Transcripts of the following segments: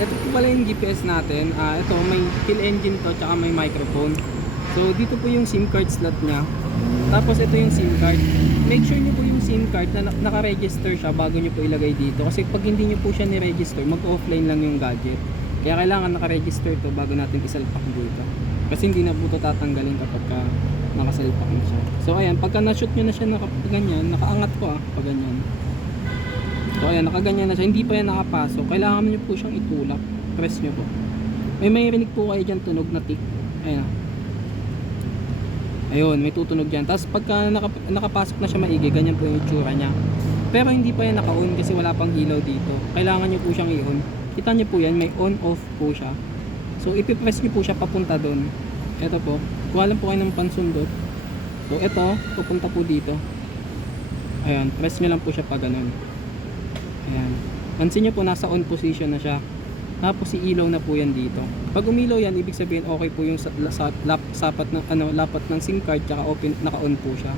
ito po pala yung GPS natin. Ito may kill engine to, tsaka may microphone. So dito po yung SIM card slot niya. Tapos ito yung SIM card. Make sure niyo po yung SIM card na naka-register siya bago niyo po ilagay dito. Kasi pag hindi niyo po siya ni-register, mag-offline lang yung gadget. Kaya kailangan naka-register to bago natin isalpak dito. Kasi hindi na po ito tatanggalin kapag nakasalpak na siya. So ayan, pagka na-shoot niyo na siya ganyan, nakaangat po pag ganyan. So ayan, nakaganyan na siya. Hindi pa yan nakapasok. Kailangan niyo po siyang itulak. Press niyo po. May marinig po kayo dyan tunog na tick. Ayan. Ayun, may tutunog dyan. Tapos pagka nakapasok na siya maigi, ganyan po yung itsura niya. Pero hindi pa yan naka-on kasi wala pang ilaw dito. Kailangan niyo po siyang i-on. Kita niyo po yan, may on-off po siya. So ipipress niyo po siya papunta doon. Ito po. Kuha lang po kayo ng pansundot. So ito, pupunta po dito. Ayan, press niyo lang po siya pa ganun. Ayan. Pansin niyo po, nasa on position na siya. Tapos ilaw na po yan dito. Pag umilaw yan, ibig sabihin okay po yung sapat ng lapat ng SIM card, tsaka naka-on po siya.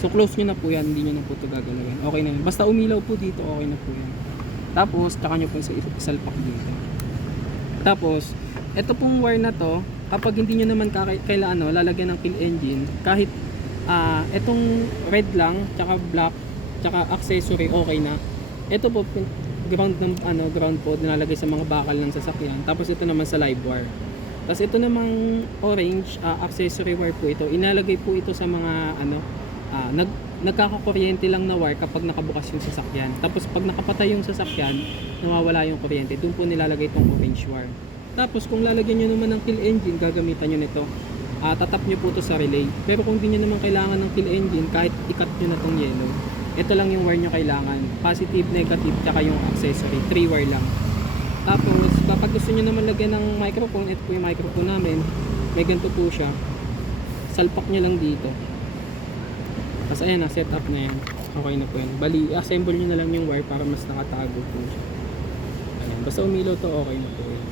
So close niyo na po yan, hindi niyo na po ito gagalawin. Okay na yan. Basta umilaw po dito, okay na po yan. Tapos tsaka niyo po isalpak dito. Tapos ito pong wire na to, kapag hindi niyo naman kailangan lalagyan ng kill engine, kahit itong red lang, tsaka black, tsaka accessory, okay na. Ito po ground ng ground po nilalagay sa mga bakal ng sasakyan. Tapos ito naman sa live wire. Tapos ito namang orange accessory wire po ito. Inalagay po ito sa mga nagkakakuryente lang na wire kapag nakabukas yung sasakyan. Tapos pag nakapatay yung sasakyan, nawawala yung kuryente. Doon po nilalagay itong orange wire. Tapos kung lalagyan nyo naman ng kill engine, gagamitan nyo nito. Tatap nyo po ito sa relay. Pero kung di nyo naman kailangan ng kill engine, kahit ikat nyo na itong yellow, ito lang yung wire nyo kailangan. Positive, negative, tsaka yung accessory. 3 wire lang. Tapos, kapag gusto nyo naman lagyan ng microphone, ito po yung microphone namin. May ganito po siya. Salpak nyo lang dito. Tapos ayan na, set up na yan. Okay na po yan. Bali, assemble nyo na lang yung wire para mas nakatago po siya. Ayan. Basta umilaw to, okay na po yan.